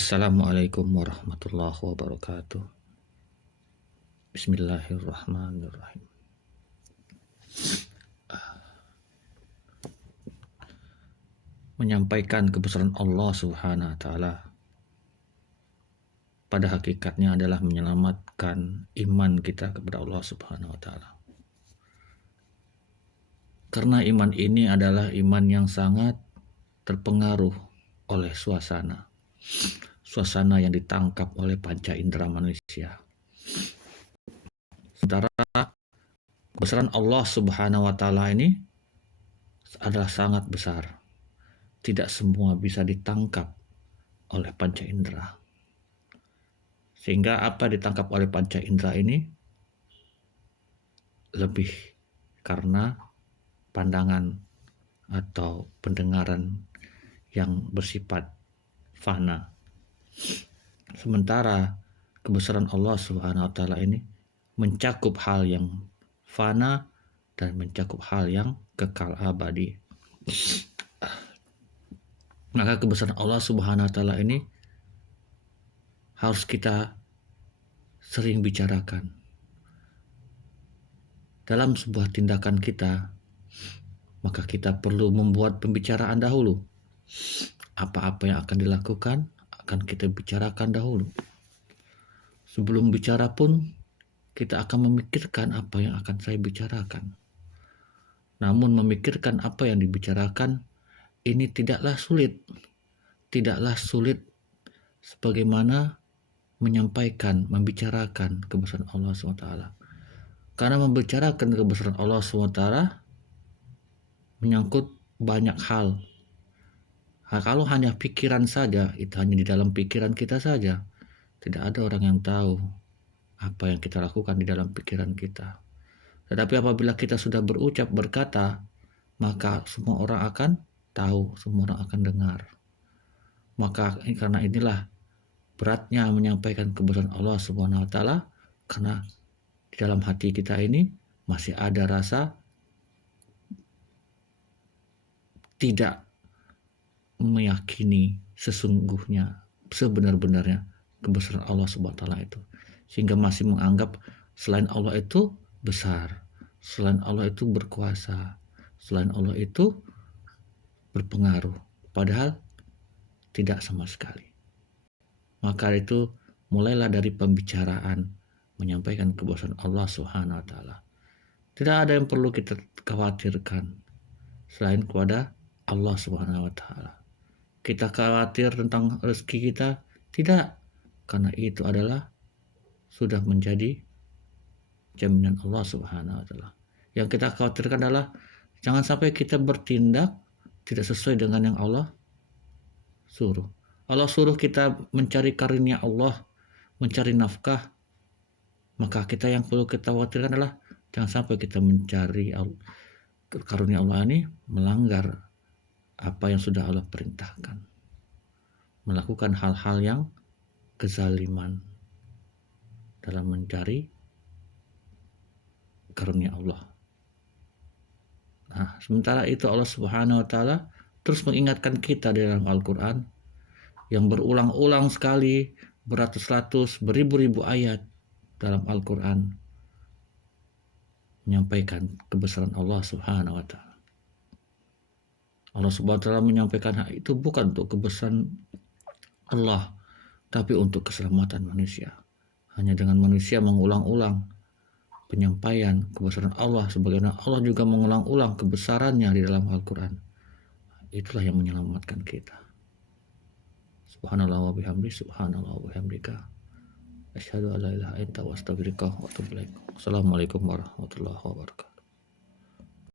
Assalamualaikum warahmatullahi wabarakatuh. Bismillahirrahmanirrahim. Menyampaikan kebesaran Allah Subhanahu wa taala pada hakikatnya adalah menyelamatkan iman kita kepada Allah Subhanahu wa taala. Karena iman ini adalah iman yang sangat terpengaruh oleh suasana yang ditangkap oleh panca indera manusia. Sementara kebesaran Allah Subhanahu wa taala ini adalah sangat besar. Tidak semua bisa ditangkap oleh panca indera. Sehingga apa ditangkap oleh panca indera ini lebih karena pandangan atau pendengaran yang bersifat fana. Sementara kebesaran Allah Subhanahu wa taala ini mencakup hal yang fana dan mencakup hal yang kekal abadi. Maka kebesaran Allah Subhanahu wa taala ini harus kita sering bicarakan. Dalam sebuah tindakan kita, maka kita perlu membuat pembicaraan dahulu. Apa-apa yang akan dilakukan akan kita bicarakan dahulu. Sebelum bicara pun kita akan memikirkan apa yang akan saya bicarakan. Namun memikirkan apa yang dibicarakan ini tidaklah sulit. Tidaklah sulit sebagaimana menyampaikan, membicarakan kebesaran Allah SWT. Karena membicarakan kebesaran Allah SWT menyangkut banyak hal. Kalau hanya pikiran saja, itu hanya di dalam pikiran kita saja. Tidak ada orang yang tahu apa yang kita lakukan di dalam pikiran kita. Tetapi apabila kita sudah berucap, berkata, maka semua orang akan tahu, semua orang akan dengar. Maka karena inilah beratnya menyampaikan kebesaran Allah Subhanahu wa taala, karena di dalam hati kita ini masih ada rasa tidak meyakini sesungguhnya, sebenar-benarnya kebesaran Allah Subhanahu wa taala itu. Sehingga masih menganggap selain Allah itu besar, selain Allah itu berkuasa, selain Allah itu berpengaruh. Padahal tidak sama sekali. Maka itu mulailah dari pembicaraan menyampaikan kebesaran Allah Subhanahu wa taala. Tidak ada yang perlu kita khawatirkan selain kepada Allah Subhanahu wa taala. Kita khawatir tentang rezeki kita? Tidak, karena itu adalah sudah menjadi jaminan Allah Subhanahu wa taala. Yang kita khawatirkan adalah jangan sampai kita bertindak tidak sesuai dengan yang Allah suruh. Allah suruh kita mencari karunia Allah, mencari nafkah, maka kita yang perlu kita khawatirkan adalah jangan sampai kita mencari karunia Allah ini melanggar apa yang sudah Allah perintahkan, melakukan hal-hal yang kezaliman dalam mencari karunia Allah. Nah, sementara itu Allah Subhanahu wa taala terus mengingatkan kita di dalam Al-Quran yang berulang-ulang sekali, beratus-ratus, beribu-ribu ayat dalam Al-Quran menyampaikan kebesaran Allah Subhanahu wa taala. Allah Subhanahu wa taala menyampaikan hal itu bukan untuk kebesaran Allah, tapi untuk keselamatan manusia. Hanya dengan manusia mengulang-ulang penyampaian kebesaran Allah, sebagaimana Allah juga mengulang-ulang kebesarannya di dalam Al-Quran, itulah yang menyelamatkan kita. Subhanallah wa bihamdi, subhanallah wa bihamdika, asyhadu an la ilaha illa anta wa astaghfiruka wa atubu ilaik. Assalamualaikum warahmatullahi wabarakatuh.